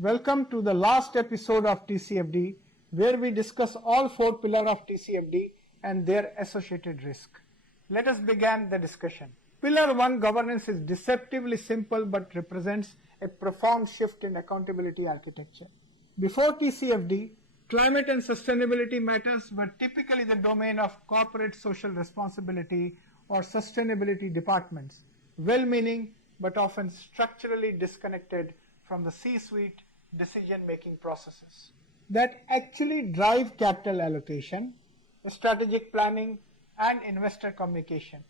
Welcome to the last episode of TCFD, where we discuss all 4 pillars of TCFD and their associated risk. Let us begin the discussion. Pillar 1, governance, is deceptively simple but represents a profound shift in accountability architecture. Before TCFD, climate and sustainability matters were typically the domain of corporate social responsibility or sustainability departments, well-meaning but often structurally disconnected from the C-suite decision-making processes that actually drive capital allocation, strategic planning, and investor communication.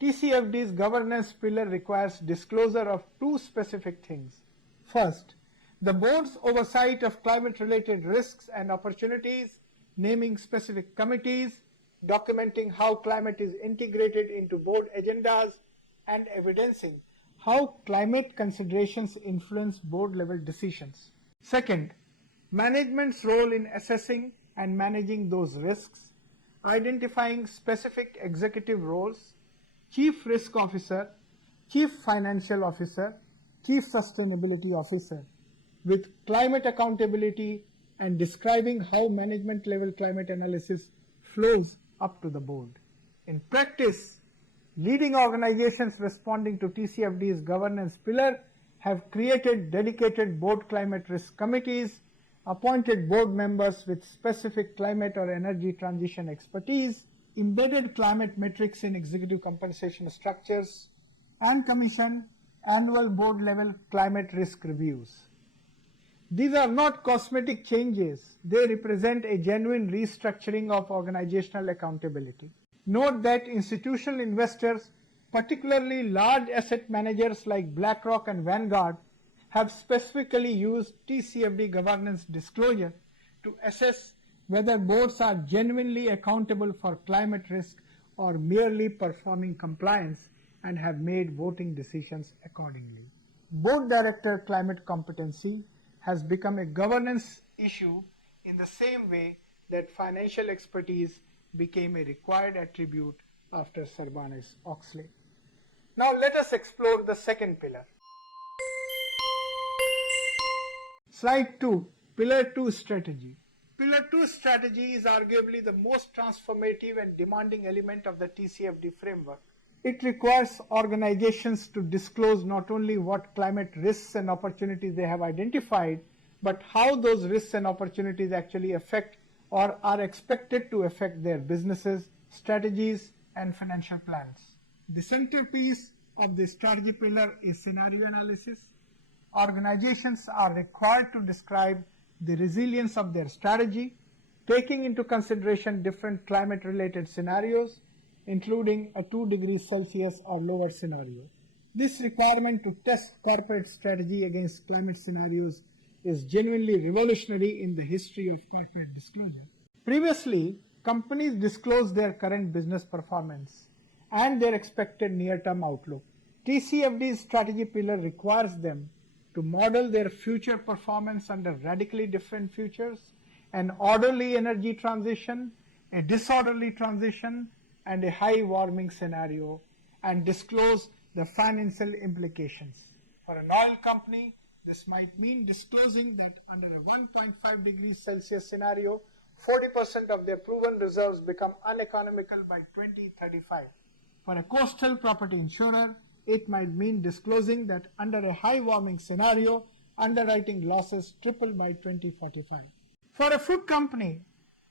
TCFD's governance pillar requires disclosure of 2 specific things. First, the board's oversight of climate-related risks and opportunities, naming specific committees, documenting how climate is integrated into board agendas, and evidencing how climate considerations influence board-level decisions. Second, management's role in assessing and managing those risks, identifying specific executive roles, Chief Risk Officer, Chief Financial Officer, Chief Sustainability Officer, with climate accountability and describing how management-level climate analysis flows up to the board. In practice, leading organizations responding to TCFD's governance pillar have created dedicated board climate risk committees, appointed board members with specific climate or energy transition expertise, embedded climate metrics in executive compensation structures, and commissioned annual board-level climate risk reviews. These are not cosmetic changes. They represent a genuine restructuring of organizational accountability. Note that institutional investors, particularly large asset managers like BlackRock and Vanguard, have specifically used TCFD governance disclosure to assess whether boards are genuinely accountable for climate risk or merely performing compliance, and have made voting decisions accordingly. Board director climate competency has become a governance issue in the same way that financial expertise became a required attribute after Sarbanes-Oxley. Now let us explore the second pillar. Slide 2, Pillar 2 strategy. Pillar 2 strategy is arguably the most transformative and demanding element of the TCFD framework. It requires organizations to disclose not only what climate risks and opportunities they have identified, but how those risks and opportunities actually affect or are expected to affect their businesses, strategies, and financial plans. The centerpiece of the strategy pillar is scenario analysis. Organizations are required to describe the resilience of their strategy, taking into consideration different climate-related scenarios, including a 2 degrees Celsius or lower scenario. This requirement to test corporate strategy against climate scenarios is genuinely revolutionary in the history of corporate disclosure. Previously, companies disclosed their current business performance and their expected near-term outlook. TCFD's strategy pillar requires them to model their future performance under radically different futures, an orderly energy transition, a disorderly transition, and a high warming scenario, and disclose the financial implications. For an oil company, this might mean disclosing that under a 1.5 degrees Celsius scenario, 40% of their proven reserves become uneconomical by 2035. For a coastal property insurer, it might mean disclosing that under a high warming scenario, underwriting losses triple by 2045. For a food company,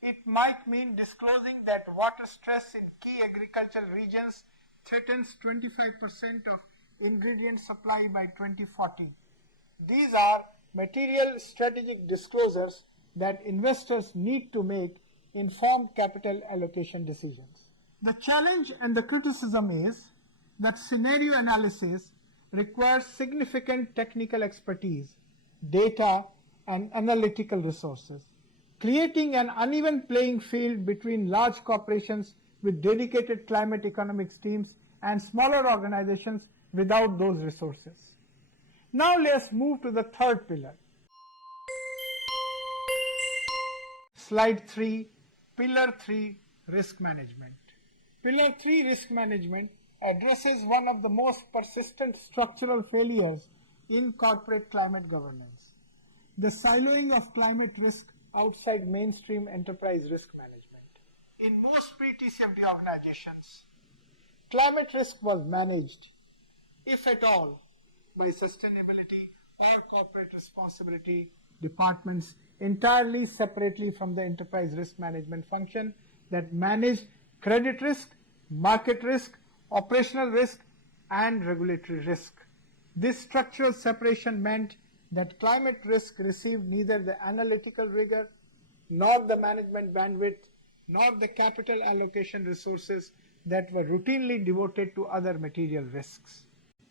it might mean disclosing that water stress in key agricultural regions threatens 25% of ingredient supply by 2040. These are material strategic disclosures that investors need to make informed capital allocation decisions. The challenge and the criticism is that scenario analysis requires significant technical expertise, data, and analytical resources, creating an uneven playing field between large corporations with dedicated climate economics teams and smaller organizations without those resources. Now let's move to the third pillar. Slide 3, Pillar 3, Risk Management. Pillar 3, Risk Management, addresses one of the most persistent structural failures in corporate climate governance. the siloing of climate risk outside mainstream enterprise risk management. In most pre-TCFD organizations, climate risk was managed, if at all, by sustainability or corporate responsibility departments entirely separately from the enterprise risk management function that managed credit risk, market risk, operational risk, and regulatory risk. This structural separation meant that climate risk received neither the analytical rigor, nor the management bandwidth, nor the capital allocation resources that were routinely devoted to other material risks.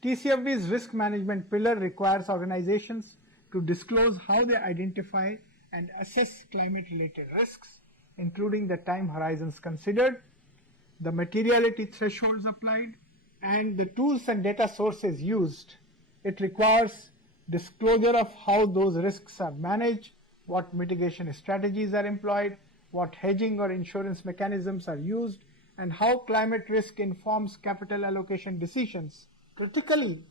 TCFD's risk management pillar requires organizations to disclose how they identify and assess climate-related risks, including the time horizons considered, the materiality thresholds applied, and the tools and data sources used. It requires disclosure of how those risks are managed, what mitigation strategies are employed, what hedging or insurance mechanisms are used, and how climate risk informs capital allocation decisions. Critically,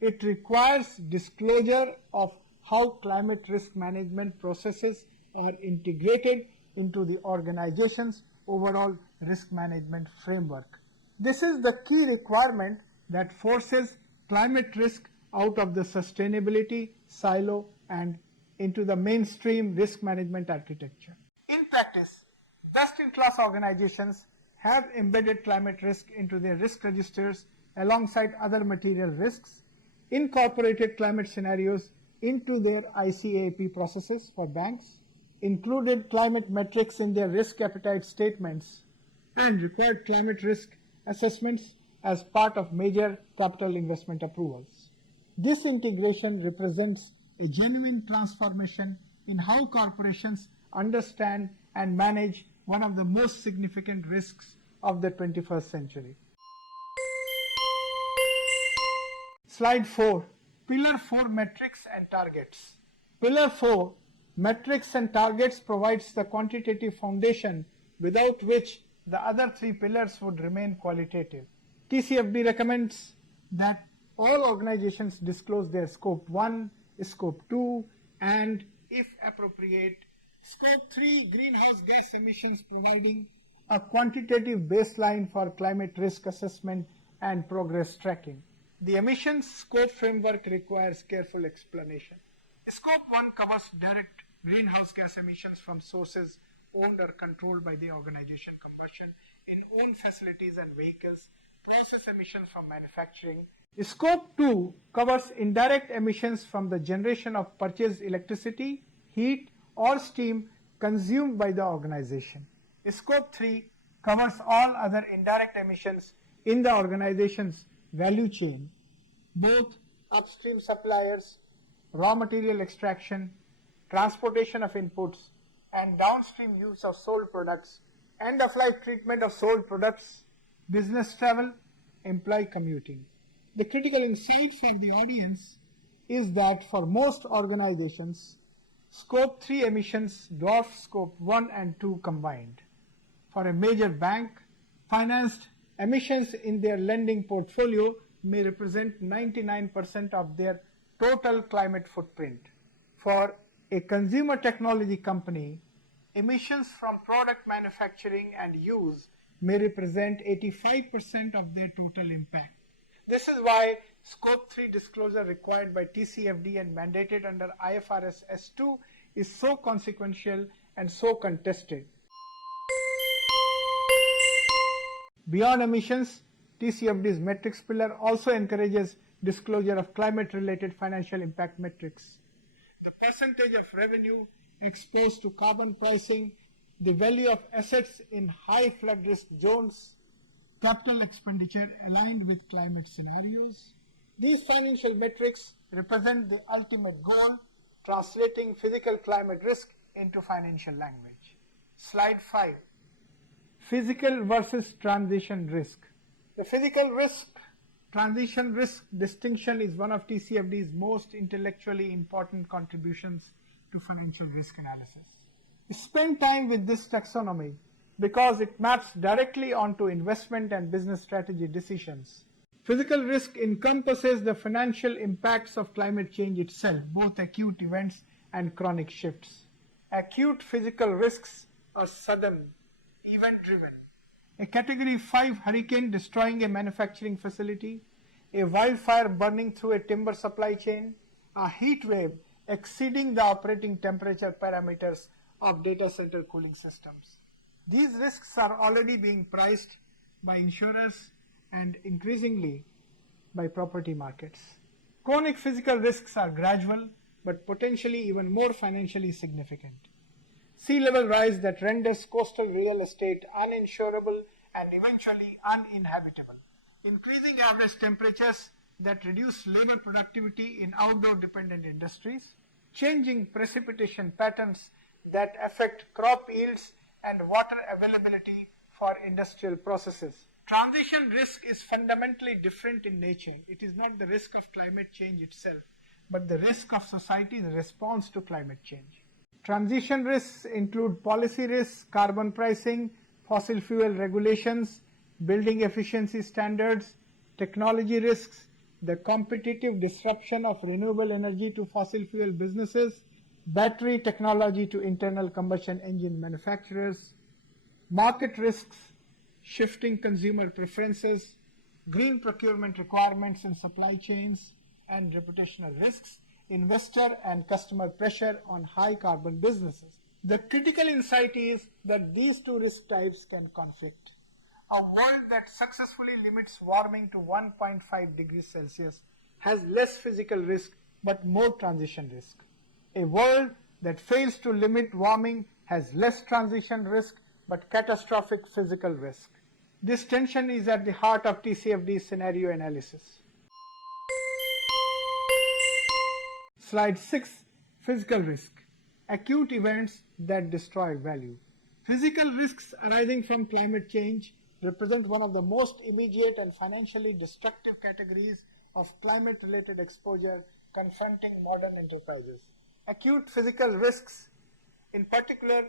it requires disclosure of how climate risk management processes are integrated into the organization's overall risk management framework. This is the key requirement that forces climate risk out of the sustainability silo and into the mainstream risk management architecture. In practice, best-in-class organizations have embedded climate risk into their risk registers alongside other material risks, incorporated climate scenarios into their ICAP processes for banks, included climate metrics in their risk appetite statements, and required climate risk assessments as part of major capital investment approvals. This integration represents a genuine transformation in how corporations understand and manage one of the most significant risks of the 21st century. Slide 4. Pillar 4 Metrics and Targets. Pillar 4 Metrics and Targets provides the quantitative foundation without which the other three pillars would remain qualitative. TCFD recommends that all organizations disclose their Scope 1, Scope 2, and, if appropriate, Scope 3 greenhouse gas emissions, providing a quantitative baseline for climate risk assessment and progress tracking. The emissions scope framework requires careful explanation. Scope 1 covers direct greenhouse gas emissions from sources owned or controlled by the organization, combustion in owned facilities and vehicles, process emissions from manufacturing. Scope 2 covers indirect emissions from the generation of purchased electricity, heat, or steam consumed by the organization. Scope 3 covers all other indirect emissions in the organization's value chain, both upstream suppliers, raw material extraction, transportation of inputs, and downstream use of sold products, end-of-life treatment of sold products, business travel, employee commuting. The critical insight for the audience is that for most organizations, Scope 3 emissions dwarf Scope 1 and 2 combined. For a major bank, financed emissions in their lending portfolio may represent 99% of their total climate footprint. For a consumer technology company, emissions from product manufacturing and use may represent 85% of their total impact. This is why Scope 3 disclosure required by TCFD and mandated under IFRS S2 is so consequential and so contested. Beyond emissions, TCFD's metrics pillar also encourages disclosure of climate-related financial impact metrics. The percentage of revenue exposed to carbon pricing, the value of assets in high flood risk zones, capital expenditure aligned with climate scenarios. These financial metrics represent the ultimate goal, translating physical climate risk into financial language. Slide 5. Physical versus transition risk. The physical risk transition risk distinction is one of TCFD's most intellectually important contributions to financial risk analysis. Spend time with this taxonomy because it maps directly onto investment and business strategy decisions. Physical risk encompasses the financial impacts of climate change itself, both acute events and chronic shifts. Acute physical risks are sudden, event-driven. A Category 5 hurricane destroying a manufacturing facility, a wildfire burning through a timber supply chain, a heat wave exceeding the operating temperature parameters of data center cooling systems. These risks are already being priced by insurers and increasingly by property markets. Chronic physical risks are gradual but potentially even more financially significant. Sea level rise that renders coastal real estate uninsurable and eventually uninhabitable. Increasing average temperatures that reduce labor productivity in outdoor dependent industries. Changing precipitation patterns that affect crop yields and water availability for industrial processes. Transition risk is fundamentally different in nature. It is not the risk of climate change itself, but the risk of society's response to climate change. Transition risks include policy risks, carbon pricing, fossil fuel regulations, building efficiency standards, technology risks, the competitive disruption of renewable energy to fossil fuel businesses, battery technology to internal combustion engine manufacturers, market risks, shifting consumer preferences, green procurement requirements in supply chains, and reputational risks, investor and customer pressure on high carbon businesses. The critical insight is that these two risk types can conflict. A world that successfully limits warming to 1.5 degrees Celsius has less physical risk but more transition risk. A world that fails to limit warming has less transition risk but catastrophic physical risk. This tension is at the heart of TCFD scenario analysis. Slide 6. Physical risk. Acute events that destroy value. Physical risks arising from climate change represent one of the most immediate and financially destructive categories of climate-related exposure confronting modern enterprises. Acute physical risks, in particular,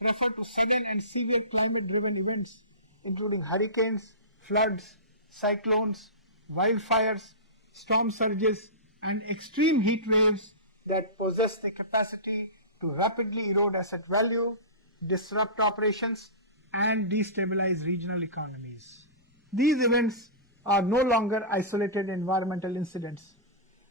refer to sudden and severe climate-driven events, including hurricanes, floods, cyclones, wildfires, storm surges, and extreme heat waves that possess the capacity to rapidly erode asset value, disrupt operations, and destabilize regional economies. These events are no longer isolated environmental incidents.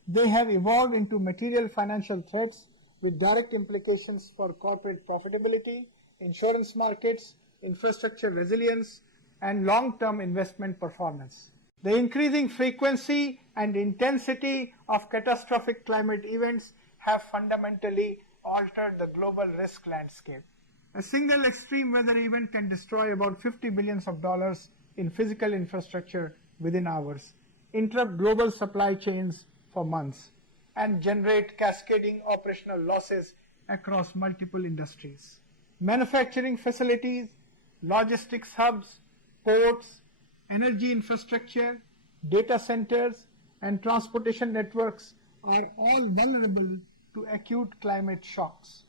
They have evolved into material financial threats with direct implications for corporate profitability, insurance markets, infrastructure resilience, and long-term investment performance. The increasing frequency and intensity of catastrophic climate events have fundamentally altered the global risk landscape. A single extreme weather event can destroy about $50 billion in physical infrastructure within hours, interrupt global supply chains for months, and generate cascading operational losses across multiple industries. Manufacturing facilities, logistics hubs, ports, energy infrastructure, data centers, and transportation networks are all vulnerable to acute climate shocks.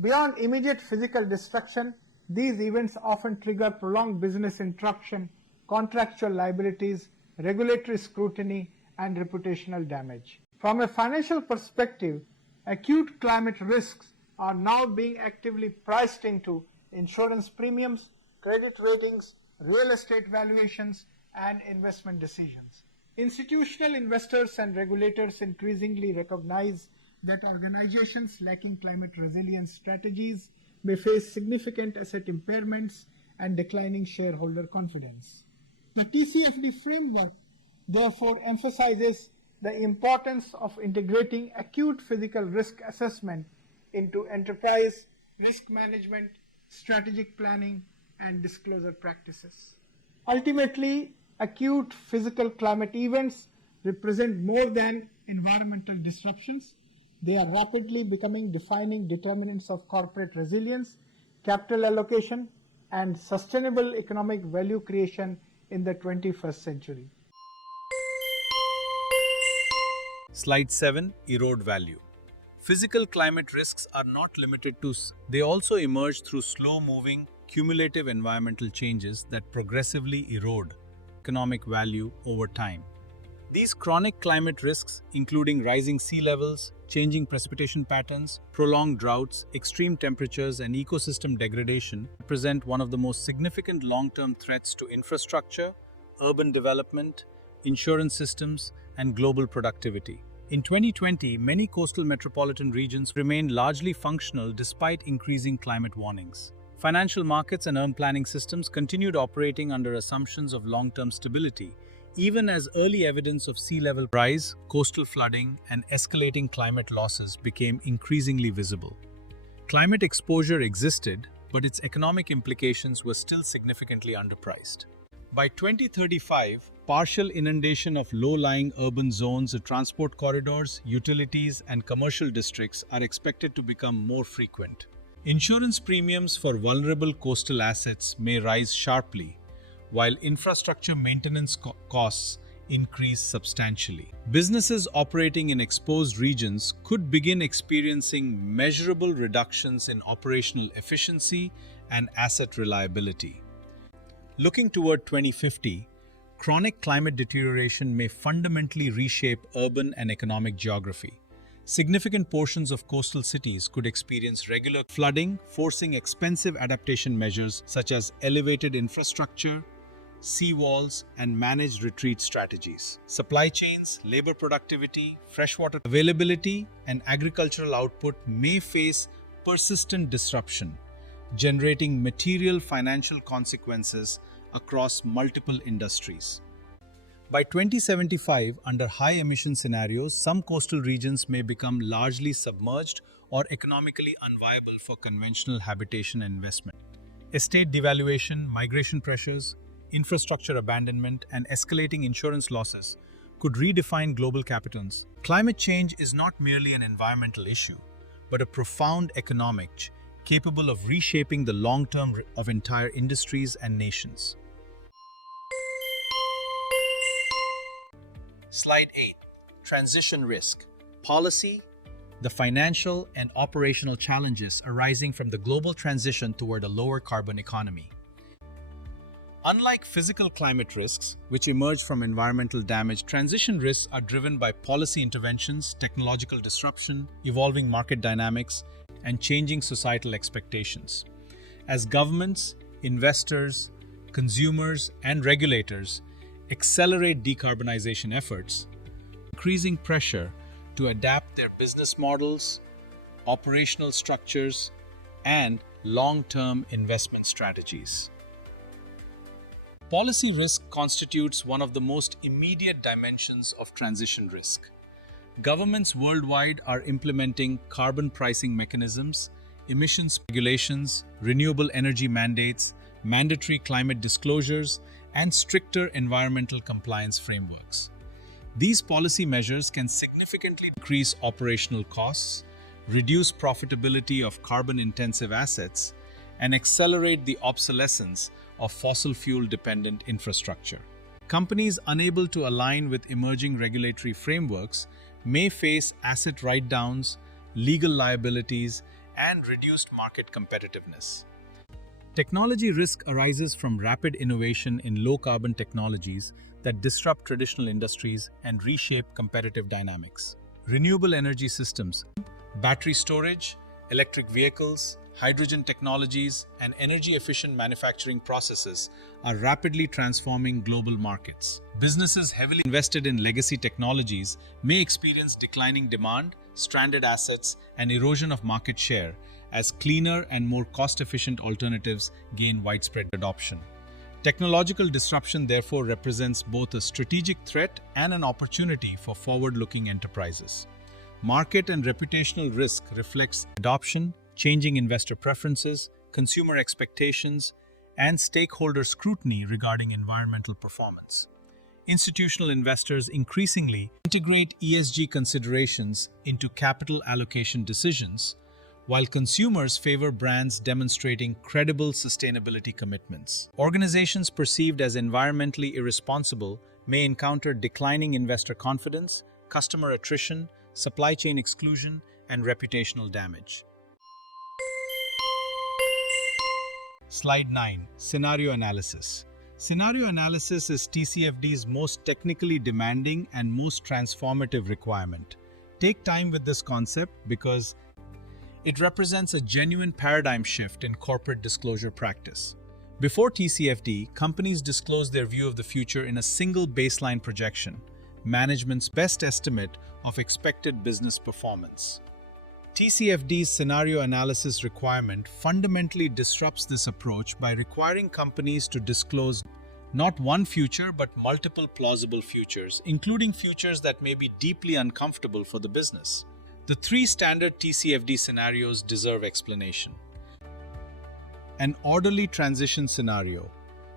Beyond immediate physical destruction, these events often trigger prolonged business interruption, contractual liabilities, regulatory scrutiny, and reputational damage. From a financial perspective, acute climate risks are now being actively priced into insurance premiums, credit ratings, real estate valuations, and investment decisions. Institutional investors and regulators increasingly recognize that organizations lacking climate resilience strategies may face significant asset impairments and declining shareholder confidence. The TCFD framework therefore emphasizes the importance of integrating acute physical risk assessment into enterprise risk management, strategic planning, and disclosure practices. Ultimately, acute physical climate events represent more than environmental disruptions. They are rapidly becoming defining determinants of corporate resilience, capital allocation, and sustainable economic value creation in the 21st century. Slide 7. Erode value. Physical climate risks are not limited to, they also emerge through slow-moving, cumulative environmental changes that progressively erode economic value over time. These chronic climate risks, including rising sea levels, changing precipitation patterns, prolonged droughts, extreme temperatures, and ecosystem degradation, represent one of the most significant long-term threats to infrastructure, urban development, insurance systems, and global productivity. In 2020, many coastal metropolitan regions remained largely functional despite increasing climate warnings. Financial markets and urban planning systems continued operating under assumptions of long-term stability, even as early evidence of sea level rise, coastal flooding, and escalating climate losses became increasingly visible. Climate exposure existed, but its economic implications were still significantly underpriced. By 2035, partial inundation of low-lying urban zones, transport corridors, utilities, and commercial districts are expected to become more frequent. Insurance premiums for vulnerable coastal assets may rise sharply, while infrastructure maintenance costs increase substantially. Businesses operating in exposed regions could begin experiencing measurable reductions in operational efficiency and asset reliability. Looking toward 2050, chronic climate deterioration may fundamentally reshape urban and economic geography. Significant portions of coastal cities could experience regular flooding, forcing expensive adaptation measures such as elevated infrastructure, seawalls, and managed retreat strategies. Supply chains, labor productivity, freshwater availability, and agricultural output may face persistent disruption, generating material financial consequences across multiple industries. By 2075, under high-emission scenarios, some coastal regions may become largely submerged or economically unviable for conventional habitation and investment. Estate devaluation, migration pressures, infrastructure abandonment, and escalating insurance losses could redefine global capitals. Climate change is not merely an environmental issue, but a profound economic capable of reshaping the long term of entire industries and nations. Slide 8. Transition risk. Policy, the financial and operational challenges arising from the global transition toward a lower carbon economy. Unlike physical climate risks, which emerge from environmental damage, transition risks are driven by policy interventions, technological disruption, evolving market dynamics, and changing societal expectations. As governments, investors, consumers, and regulators accelerate decarbonization efforts, increasing pressure to adapt their business models, operational structures, and long-term investment strategies. Policy risk constitutes one of the most immediate dimensions of transition risk. Governments worldwide are implementing carbon pricing mechanisms, emissions regulations, renewable energy mandates, mandatory climate disclosures, and stricter environmental compliance frameworks. These policy measures can significantly decrease operational costs, reduce profitability of carbon-intensive assets, and accelerate the obsolescence of fossil fuel-dependent infrastructure. Companies unable to align with emerging regulatory frameworks may face asset write-downs, legal liabilities, and reduced market competitiveness. Technology risk arises from rapid innovation in low-carbon technologies that disrupt traditional industries and reshape competitive dynamics. Renewable energy systems, battery storage, electric vehicles, hydrogen technologies, and energy-efficient manufacturing processes are rapidly transforming global markets. Businesses heavily invested in legacy technologies may experience declining demand, stranded assets, and erosion of market share as cleaner and more cost-efficient alternatives gain widespread adoption. Technological disruption therefore represents both a strategic threat and an opportunity for forward-looking enterprises. Market and reputational risk reflects adoption, changing investor preferences, consumer expectations, and stakeholder scrutiny regarding environmental performance. Institutional investors increasingly integrate ESG considerations into capital allocation decisions, while consumers favor brands demonstrating credible sustainability commitments. Organizations perceived as environmentally irresponsible may encounter declining investor confidence, customer attrition, supply chain exclusion, and reputational damage. Slide 9. Scenario analysis. Scenario analysis is TCFD's most technically demanding and most transformative requirement. Take time with this concept because it represents a genuine paradigm shift in corporate disclosure practice. Before TCFD, companies disclosed their view of the future in a single baseline projection, management's best estimate of expected business performance. TCFD's scenario analysis requirement fundamentally disrupts this approach by requiring companies to disclose not one future but multiple plausible futures, including futures that may be deeply uncomfortable for the business. The three standard TCFD scenarios deserve explanation. An orderly transition scenario,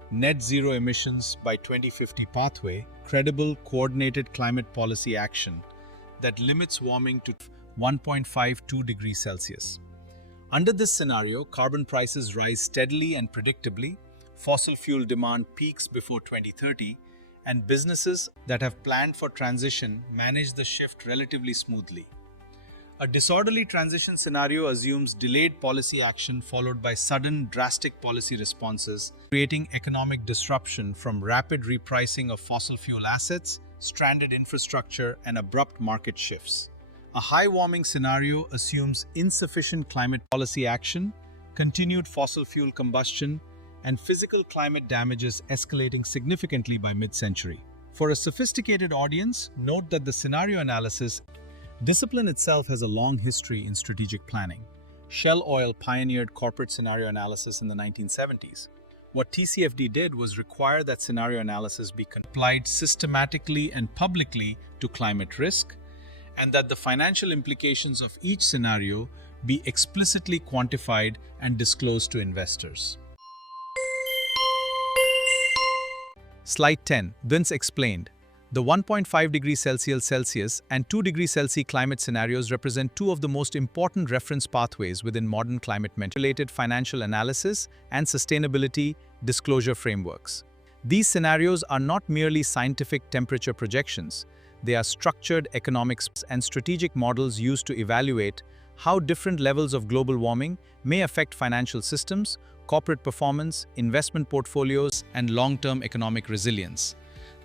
net zero emissions by 2050 pathway, credible coordinated climate policy action that limits warming to 1.52 degrees Celsius. Under this scenario, carbon prices rise steadily and predictably, fossil fuel demand peaks before 2030, and businesses that have planned for transition manage the shift relatively smoothly. A disorderly transition scenario assumes delayed policy action followed by sudden, drastic policy responses, creating economic disruption from rapid repricing of fossil fuel assets, stranded infrastructure, and abrupt market shifts. A high warming scenario assumes insufficient climate policy action, continued fossil fuel combustion, and physical climate damages escalating significantly by mid-century. For a sophisticated audience, note that the scenario analysis discipline itself has a long history in strategic planning. Shell Oil pioneered corporate scenario analysis in the 1970s. What TCFD did was require that scenario analysis be applied systematically and publicly to climate risk, and that the financial implications of each scenario be explicitly quantified and disclosed to investors. Slide 10. Vince explained. The 1.5 degrees Celsius and 2 degrees Celsius climate scenarios represent two of the most important reference pathways within modern climate-related financial analysis and sustainability disclosure frameworks. These scenarios are not merely scientific temperature projections. They are structured economics and strategic models used to evaluate how different levels of global warming may affect financial systems, corporate performance, investment portfolios, and long-term economic resilience.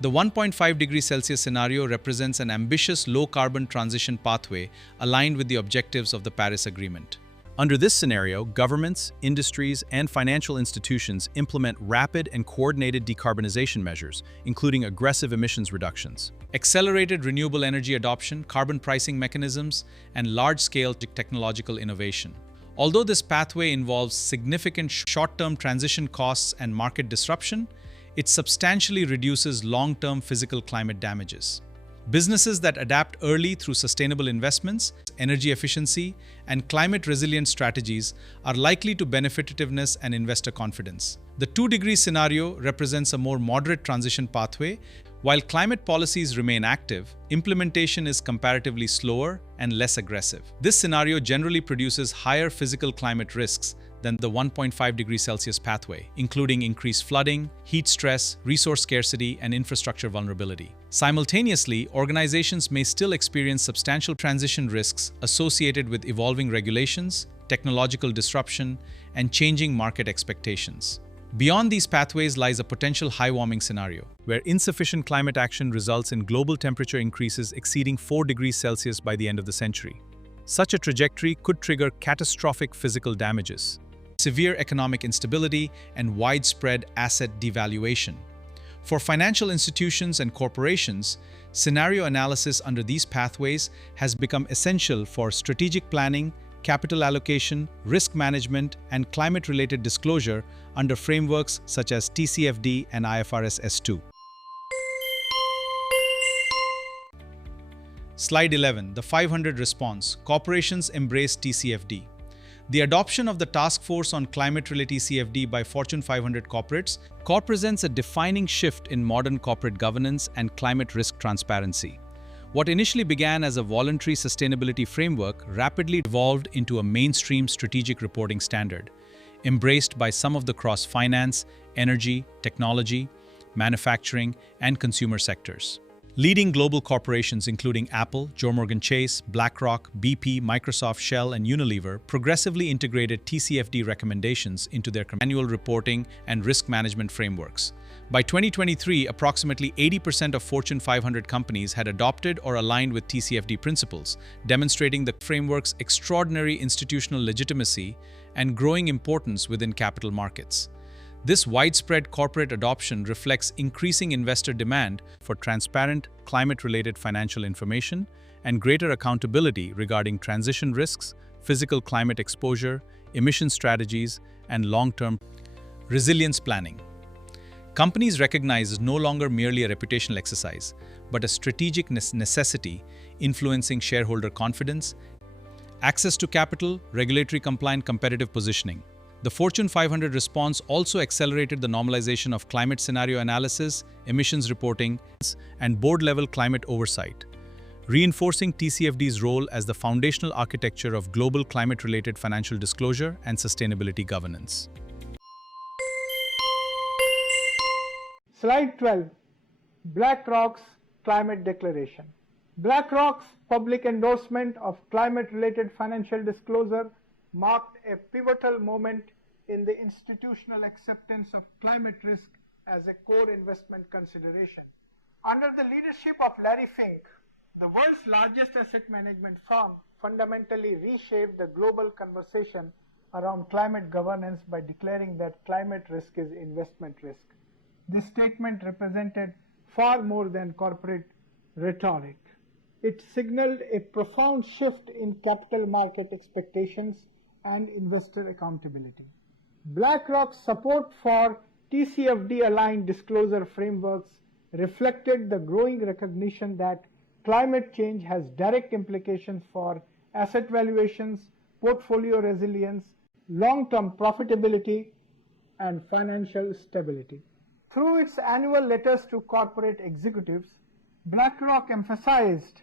The 1.5 degrees Celsius scenario represents an ambitious low-carbon transition pathway aligned with the objectives of the Paris Agreement. Under this scenario, governments, industries, and financial institutions implement rapid and coordinated decarbonization measures, including aggressive emissions reductions, accelerated renewable energy adoption, carbon pricing mechanisms, and large-scale technological innovation. Although this pathway involves significant short-term transition costs and market disruption, it substantially reduces long-term physical climate damages. Businesses that adapt early through sustainable investments, energy efficiency, and climate-resilient strategies are likely to benefit competitiveness and investor confidence. The 2-degree scenario represents a more moderate transition pathway. While climate policies remain active, implementation is comparatively slower and less aggressive. This scenario generally produces higher physical climate risks than the 1.5 degrees Celsius pathway, including increased flooding, heat stress, resource scarcity, and infrastructure vulnerability. Simultaneously, organizations may still experience substantial transition risks associated with evolving regulations, technological disruption, and changing market expectations. Beyond these pathways lies a potential high-warming scenario, where insufficient climate action results in global temperature increases exceeding 4 degrees Celsius by the end of the century. Such a trajectory could trigger catastrophic physical damages, severe economic instability, and widespread asset devaluation. For financial institutions and corporations, scenario analysis under these pathways has become essential for strategic planning, capital allocation, risk management, and climate-related disclosure under frameworks such as TCFD and IFRS S2. Slide 11. The 500 response. Corporations embrace TCFD. The adoption of the Task Force on Climate-related TCFD by Fortune 500 corporates represents a defining shift in modern corporate governance and climate risk transparency. What initially began as a voluntary sustainability framework rapidly evolved into a mainstream strategic reporting standard, embraced by some of the cross-finance, energy, technology, manufacturing, and consumer sectors. Leading global corporations including Apple, J.P. Chase, BlackRock, BP, Microsoft, Shell, and Unilever progressively integrated TCFD recommendations into their annual reporting and risk management frameworks. By 2023, approximately 80% of Fortune 500 companies had adopted or aligned with TCFD principles, demonstrating the framework's extraordinary institutional legitimacy and growing importance within capital markets. This widespread corporate adoption reflects increasing investor demand for transparent, climate-related financial information and greater accountability regarding transition risks, physical climate exposure, emission strategies, and long-term resilience planning. Companies recognize is no longer merely a reputational exercise, but a strategic necessity influencing shareholder confidence, access to capital, regulatory compliant competitive positioning. The Fortune 500 response also accelerated the normalization of climate scenario analysis, emissions reporting, and board-level climate oversight, reinforcing TCFD's role as the foundational architecture of global climate-related financial disclosure and sustainability governance. Slide 12. BlackRock's Climate Declaration. BlackRock's public endorsement of climate-related financial disclosure marked a pivotal moment in the institutional acceptance of climate risk as a core investment consideration. Under the leadership of Larry Fink, the world's largest asset management firm fundamentally reshaped the global conversation around climate governance by declaring that climate risk is investment risk. This statement represented far more than corporate rhetoric. It signaled a profound shift in capital market expectations and investor accountability. BlackRock's support for TCFD-aligned disclosure frameworks reflected the growing recognition that climate change has direct implications for asset valuations, portfolio resilience, long-term profitability, and financial stability. Through its annual letters to corporate executives, BlackRock emphasized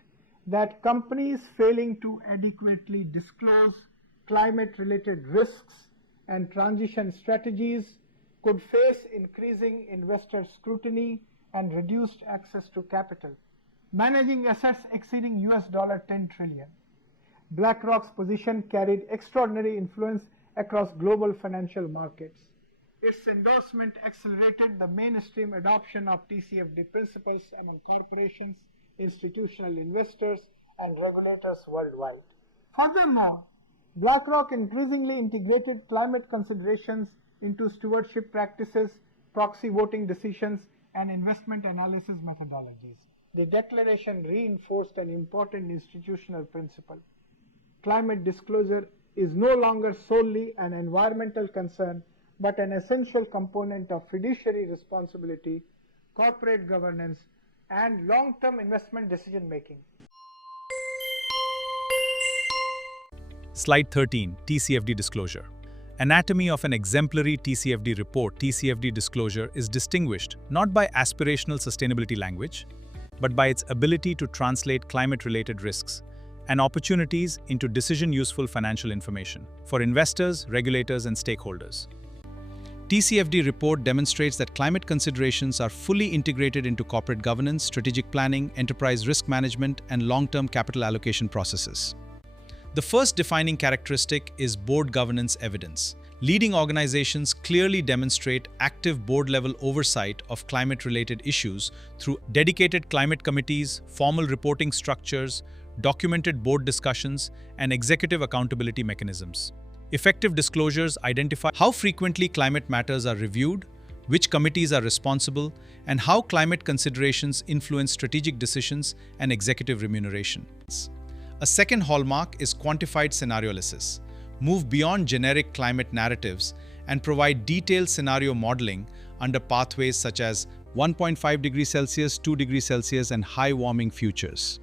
that companies failing to adequately disclose climate-related risks and transition strategies could face increasing investor scrutiny and reduced access to capital, managing assets exceeding $10 trillion. BlackRock's position carried extraordinary influence across global financial markets. Its endorsement accelerated the mainstream adoption of TCFD principles among corporations, institutional investors, and regulators worldwide. Furthermore, BlackRock increasingly integrated climate considerations into stewardship practices, proxy voting decisions, and investment analysis methodologies. The declaration reinforced an important institutional principle. Climate disclosure is no longer solely an environmental concern, but an essential component of fiduciary responsibility, corporate governance, and long-term investment decision-making. Slide 13, TCFD disclosure. Anatomy of an exemplary TCFD report. TCFD disclosure is distinguished not by aspirational sustainability language, but by its ability to translate climate-related risks and opportunities into decision-useful financial information for investors, regulators, and stakeholders. TCFD report demonstrates that climate considerations are fully integrated into corporate governance, strategic planning, enterprise risk management, and long-term capital allocation processes. The first defining characteristic is board governance evidence. Leading organizations clearly demonstrate active board-level oversight of climate-related issues through dedicated climate committees, formal reporting structures, documented board discussions, and executive accountability mechanisms. Effective disclosures identify how frequently climate matters are reviewed, which committees are responsible, and how climate considerations influence strategic decisions and executive remuneration. A second hallmark is quantified scenario analysis. Move beyond generic climate narratives and provide detailed scenario modeling under pathways such as 1.5 degrees Celsius, 2 degrees Celsius, and high warming futures.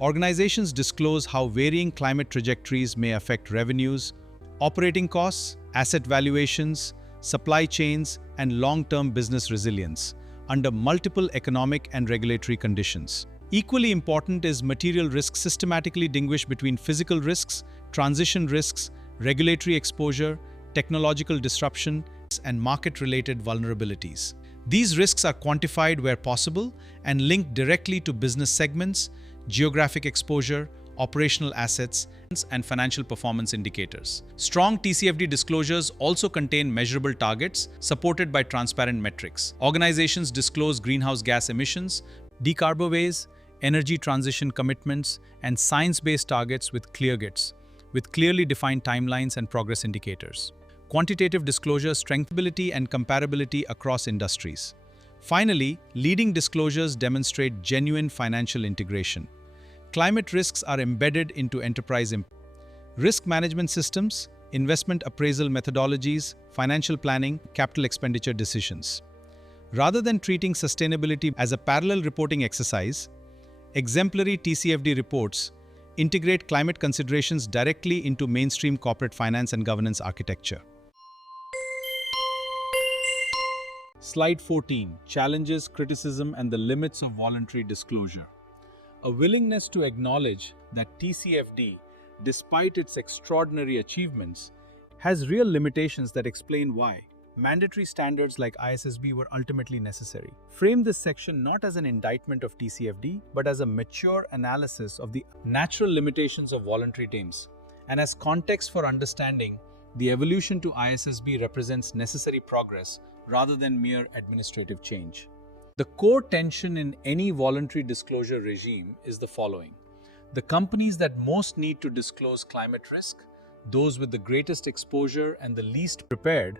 Organizations disclose how varying climate trajectories may affect revenues, operating costs, asset valuations, supply chains, and long-term business resilience under multiple economic and regulatory conditions. Equally important is material risk systematically distinguished between physical risks, transition risks, regulatory exposure, technological disruption, and market-related vulnerabilities. These risks are quantified where possible and linked directly to business segments, geographic exposure, operational assets, and financial performance indicators. Strong TCFD disclosures also contain measurable targets supported by transparent metrics. Organizations disclose greenhouse gas emissions, decarbonization, energy transition commitments, and science-based targets with clear gates, with clearly defined timelines and progress indicators. Quantitative disclosure strengthens stability and comparability across industries. Finally, leading disclosures demonstrate genuine financial integration. Climate risks are embedded into enterprise risk management systems, investment appraisal methodologies, financial planning, capital expenditure decisions. Rather than treating sustainability as a parallel reporting exercise, exemplary TCFD reports integrate climate considerations directly into mainstream corporate finance and governance architecture. Slide 14. Challenges, criticism, and the limits of voluntary disclosure. A willingness to acknowledge that TCFD, despite its extraordinary achievements, has real limitations that explain why mandatory standards like ISSB were ultimately necessary. Frame this section not as an indictment of TCFD, but as a mature analysis of the natural limitations of voluntary aims, and as context for understanding the evolution to ISSB represents necessary progress rather than mere administrative change. The core tension in any voluntary disclosure regime is the following. The companies that most need to disclose climate risk, those with the greatest exposure and the least prepared,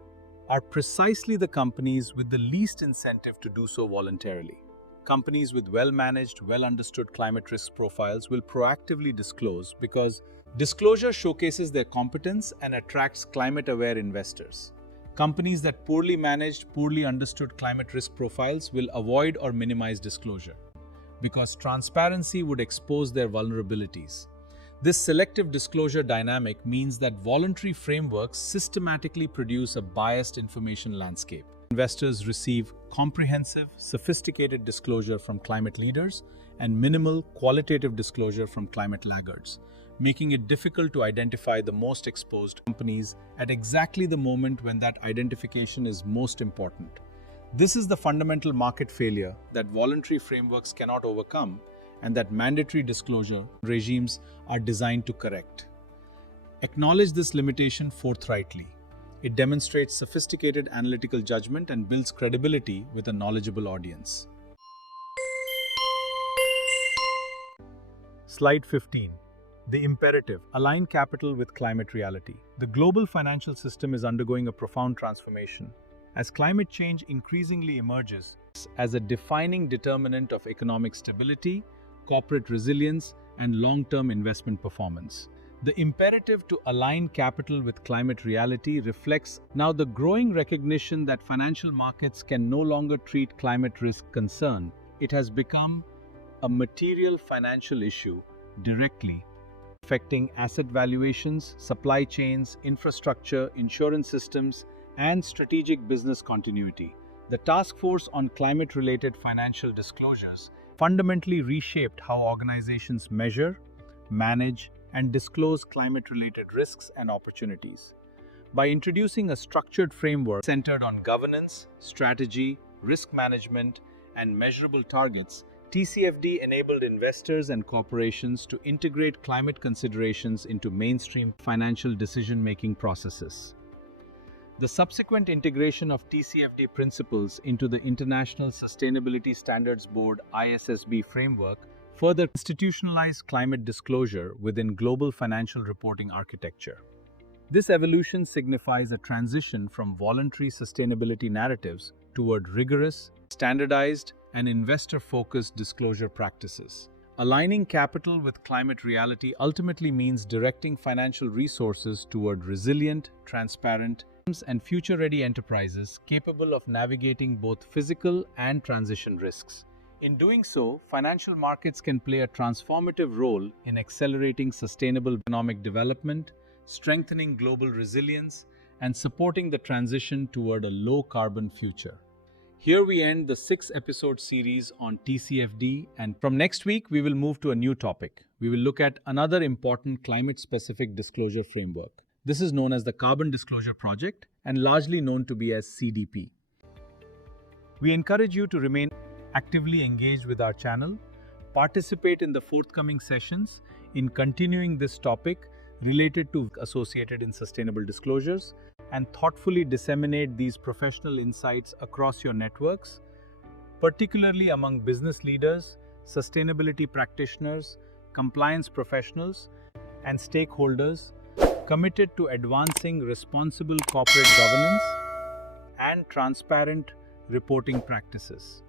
are precisely the companies with the least incentive to do so voluntarily. Companies with well-managed, well-understood climate risk profiles will proactively disclose because disclosure showcases their competence and attracts climate-aware investors. Companies that poorly managed, poorly understood climate risk profiles will avoid or minimize disclosure because transparency would expose their vulnerabilities. This selective disclosure dynamic means that voluntary frameworks systematically produce a biased information landscape. Investors receive comprehensive, sophisticated disclosure from climate leaders and minimal qualitative disclosure from climate laggards, making it difficult to identify the most exposed companies at exactly the moment when that identification is most important. This is the fundamental market failure that voluntary frameworks cannot overcome and that mandatory disclosure regimes are designed to correct. Acknowledge this limitation forthrightly. It demonstrates sophisticated analytical judgment and builds credibility with a knowledgeable audience. Slide 15. The imperative: align capital with climate reality. The global financial system is undergoing a profound transformation as climate change increasingly emerges as a defining determinant of economic stability, corporate resilience, and long-term investment performance. The imperative to align capital with climate reality reflects now the growing recognition that financial markets can no longer treat climate risk concern. It has become a material financial issue directly affecting asset valuations, supply chains, infrastructure, insurance systems, and strategic business continuity. The Task Force on Climate-Related Financial Disclosures fundamentally reshaped how organizations measure, manage, and disclose climate-related risks and opportunities. By introducing a structured framework centered on governance, strategy, risk management, and measurable targets, TCFD enabled investors and corporations to integrate climate considerations into mainstream financial decision-making processes. The subsequent integration of TCFD principles into the International Sustainability Standards Board (ISSB) framework further institutionalized climate disclosure within global financial reporting architecture. This evolution signifies a transition from voluntary sustainability narratives toward rigorous, standardized, and investor-focused disclosure practices. Aligning capital with climate reality ultimately means directing financial resources toward resilient, transparent, and future-ready enterprises capable of navigating both physical and transition risks. In doing so, financial markets can play a transformative role in accelerating sustainable economic development, strengthening global resilience, and supporting the transition toward a low-carbon future. Here we end the 6-episode series on TCFD, and from next week we will move to a new topic. We will look at another important climate-specific disclosure framework. This is known as the Carbon Disclosure Project and largely known to be as CDP. We encourage you to remain actively engaged with our channel, participate in the forthcoming sessions in continuing this topic related to associated in sustainable disclosures, and thoughtfully disseminate these professional insights across your networks, particularly among business leaders, sustainability practitioners, compliance professionals, and stakeholders committed to advancing responsible corporate governance and transparent reporting practices.